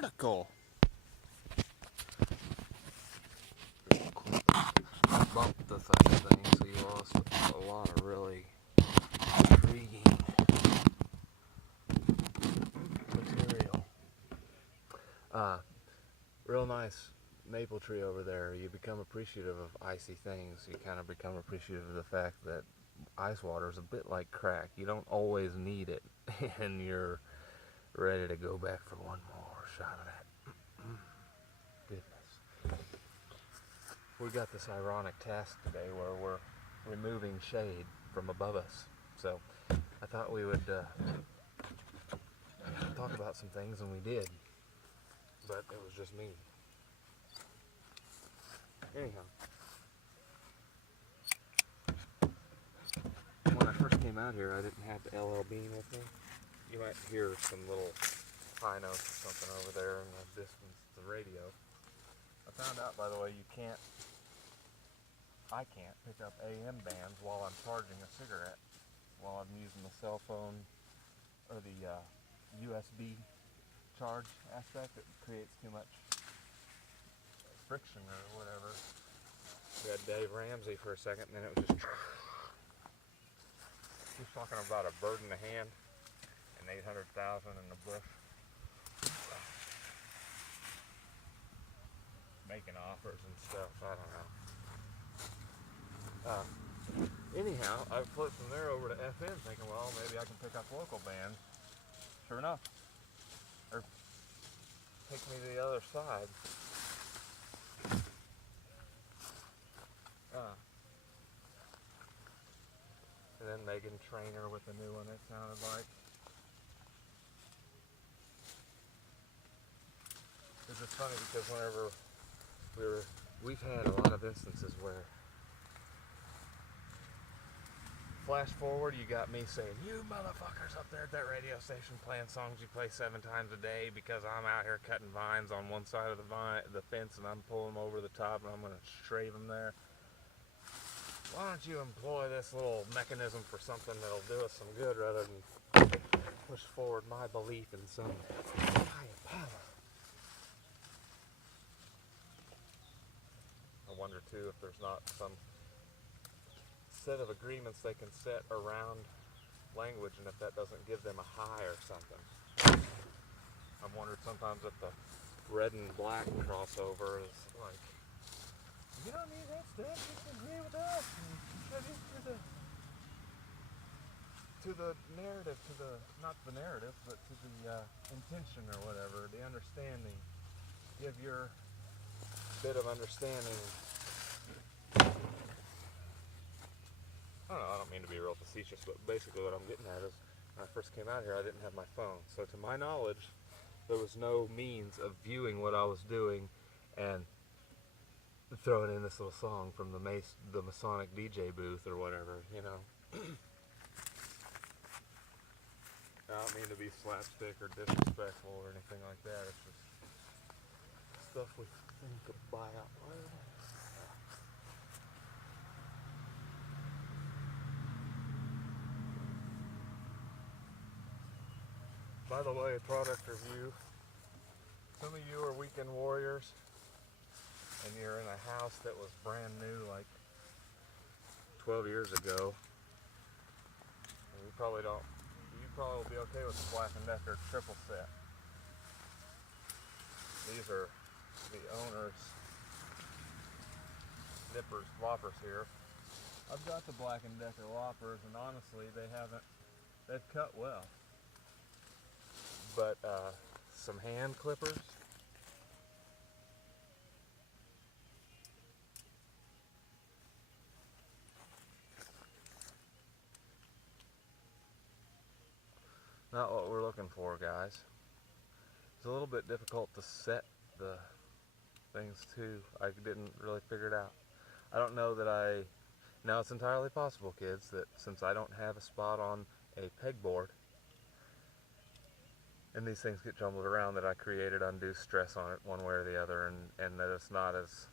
vertical. Bump the fucking thing so you lost a lot of really intriguing material. Real nice maple tree over there. You become appreciative of icy things. You kind of become appreciative of the fact that ice water is a bit like crack. You don't always need it, and you're ready to go back for one more shot of that. Goodness. We got this ironic task today where we're removing shade from above us. So I thought we would talk about some things, and we did. But it was just me. Anyhow, when I first came out here, I didn't have the LL Bean with me. You might hear some little high notes or something over there in the distance, the radio. I found out, by the way, I can't pick up AM bands while I'm charging a cigarette, while I'm using the cell phone or the USB charge aspect. It creates too much friction or whatever. We had Dave Ramsey for a second, and then it was just he was talking about a bird in the hand and 800,000 in the bush. Making offers and stuff, I don't know. Anyhow, I flipped from there over to FM thinking, well, maybe I can pick up local bands. Sure enough, or take me to the other side. And then Megan Trainor with the new one, it sounded like. It's just funny because whenever we've had a lot of instances where flash forward, you got me saying, you motherfuckers up there at that radio station playing songs you play 7 times a day because I'm out here cutting vines on one side of the fence and I'm pulling them over the top and I'm going to shave them there. Why don't you employ this little mechanism for something that'll do us some good rather than push forward my belief in some higher power? I wonder too if there's not some set of agreements they can set around language, and if that doesn't give them a high or something. I've wondered sometimes if the red and black crossover is like, you don't need that stuff, just agree with us and contribute to the narrative, not the narrative, but to the intention or whatever, the understanding. Give your bit of understanding. I don't mean to be real facetious, but basically what I'm getting at is when I first came out here, I didn't have my phone. So to my knowledge, there was no means of viewing what I was doing and throwing in this little song from the Masonic DJ booth or whatever, you know. I don't mean to be slapstick or disrespectful or anything like that. It's just stuff we think about. By the way, product review. Some of you are weekend warriors and you're in a house that was brand new like 12 years ago. And you probably will be okay with the Black & Decker triple set. These are the owner's nippers, loppers here. I've got the Black & Decker loppers, and honestly, they've cut well. But some hand clippers. Not what we're looking for, guys. It's a little bit difficult to set the things too. I didn't really figure it out. I don't know that now it's entirely possible, kids, that since I don't have a spot on a pegboard and these things get jumbled around, that I created undue stress on it one way or the other, and that it's not as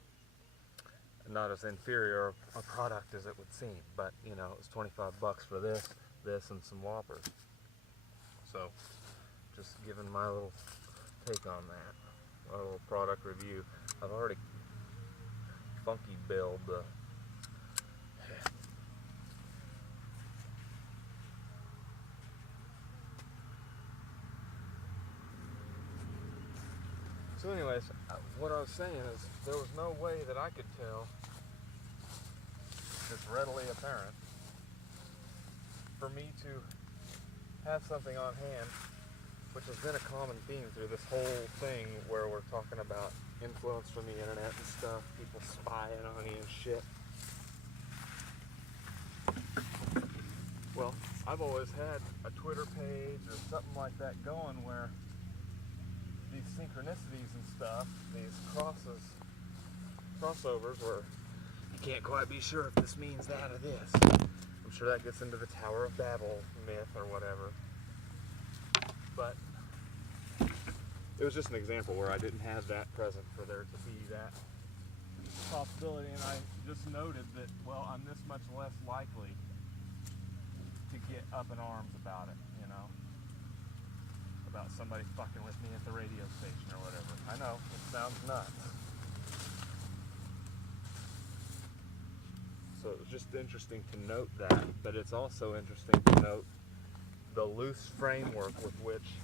inferior a product as it would seem. But you know, it was $25 for this and some whoppers. So just giving my little take on that. A little product review. I've already funky billed the So anyways, what I was saying is there was no way that I could tell, it's readily apparent, for me to have something on hand, which has been a common theme through this whole thing where we're talking about influence from the internet and stuff, people spying on you and shit. Well, I've always had a Twitter page or something like that going where these synchronicities and stuff, these crossovers where you can't quite be sure if this means that or this. I'm sure that gets into the Tower of Babel myth or whatever. But it was just an example where I didn't have that present for there to be that possibility, and I just noted that, well, I'm this much less likely to get up in arms about it, you know, about somebody fucking with me at the radio station or whatever. I know, it sounds nuts. So it was just interesting to note that, but it's also interesting to note the loose framework with which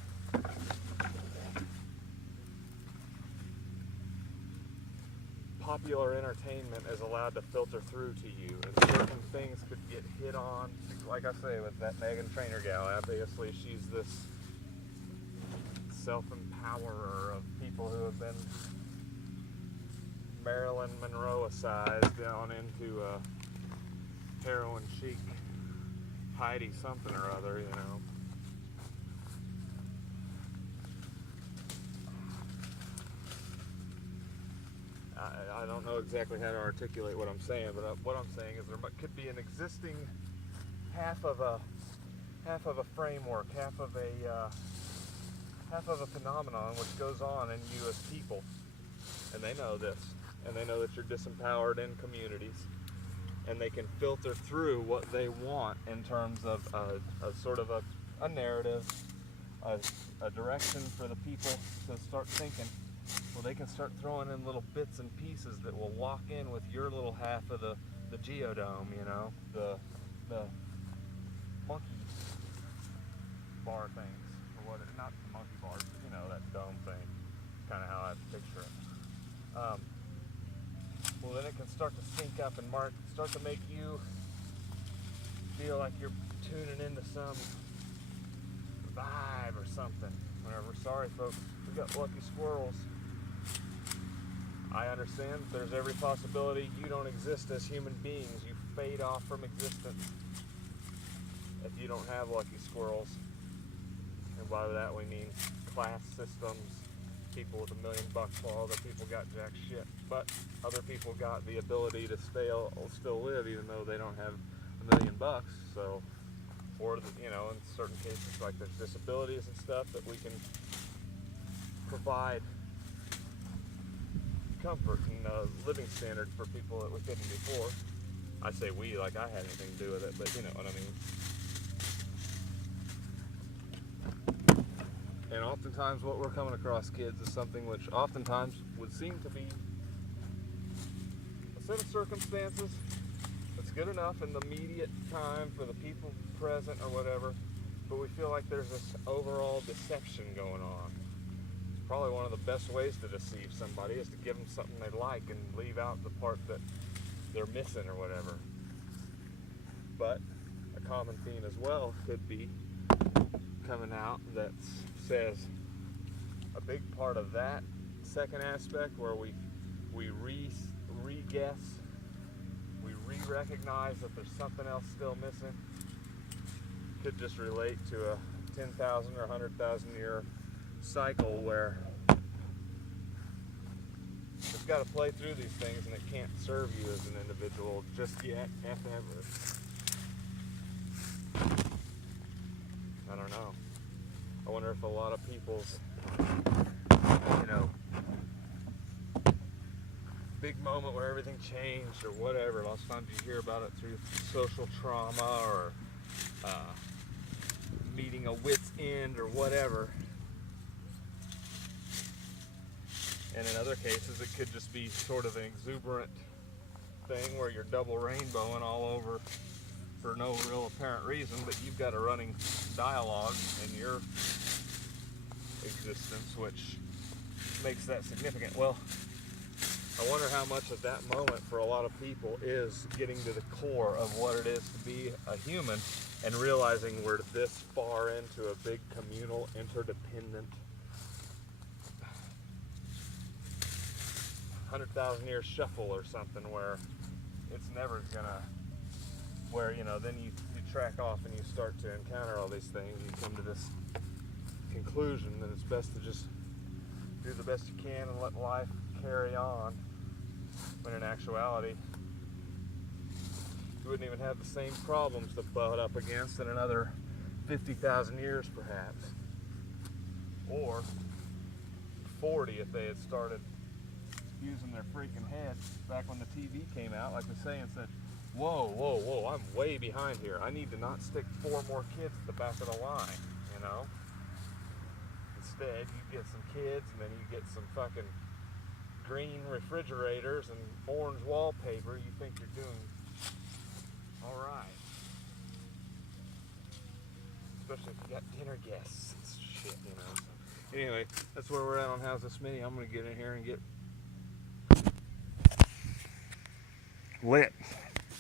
popular entertainment is allowed to filter through to you, and certain things could get hit on. Like I say, with that Meghan Trainor gal, obviously she's this self-empowerer of people who have been Marilyn Monroe-sized down into heroin chic Heidi something or other, you know. I don't know exactly how to articulate what I'm saying, but what I'm saying is there could be an existing half of a framework, half of a phenomenon which goes on in you as people, and they know this, and they know that you're disempowered in communities, and they can filter through what they want in terms of a sort of a narrative, a direction for the people to start thinking. Well, they can start throwing in little bits and pieces that will lock in with your little half of the geodome, you know, the monkey bar things, or what? Not the monkey bars, but you know, that dome thing. Kind of how I picture it. Well, then it can start to sync up and start to make you feel like you're tuning into some vibe or something. Whatever. Sorry, folks. We got lucky squirrels. I understand there's every possibility you don't exist as human beings. You fade off from existence if you don't have lucky squirrels. And by that we mean class systems, people with $1 million while other people got jack shit. But other people got the ability to still live even though they don't have $1 million. So, or you know, in certain cases like there's disabilities and stuff that we can provide comfort and living standard for people that we couldn't before. I say we like I had anything to do with it, but you know what I mean. And oftentimes what we're coming across, kids, is something which oftentimes would seem to be a set of circumstances that's good enough in the immediate time for the people present or whatever, but we feel like there's this overall deception going on. Probably one of the best ways to deceive somebody is to give them something they like and leave out the part that they're missing or whatever. But a common theme as well could be coming out that says a big part of that second aspect where we re-guess, we re-recognize that there's something else still missing, could just relate to a 10,000 or 100,000 year cycle where it's got to play through these things and it can't serve you as an individual just yet, if ever. I don't know. I wonder if a lot of people's, you know, big moment where everything changed or whatever, lots of times you hear about it through social trauma or meeting a wit's end or whatever. And in other cases, it could just be sort of an exuberant thing where you're double rainbowing all over for no real apparent reason, but you've got a running dialogue in your existence, which makes that significant. Well, I wonder how much of that moment for a lot of people is getting to the core of what it is to be a human and realizing we're this far into a big communal, interdependent 100,000 year shuffle or something where it's never gonna, where, you know, then you track off and you start to encounter all these things and you come to this conclusion that it's best to just do the best you can and let life carry on, when in actuality you wouldn't even have the same problems to butt up against in another 50,000 years perhaps, or 40 if they had started using their freaking heads back when the TV came out, like they say, and said, whoa, I'm way behind here. I need to not stick 4 more kids at the back of the line, you know? Instead, you get some kids, and then you get some fucking green refrigerators and orange wallpaper. You think you're doing all right. Especially if you got dinner guests and shit, you know? So, anyway, that's where we're at on How's This Mini. I'm going to get in here and get lit.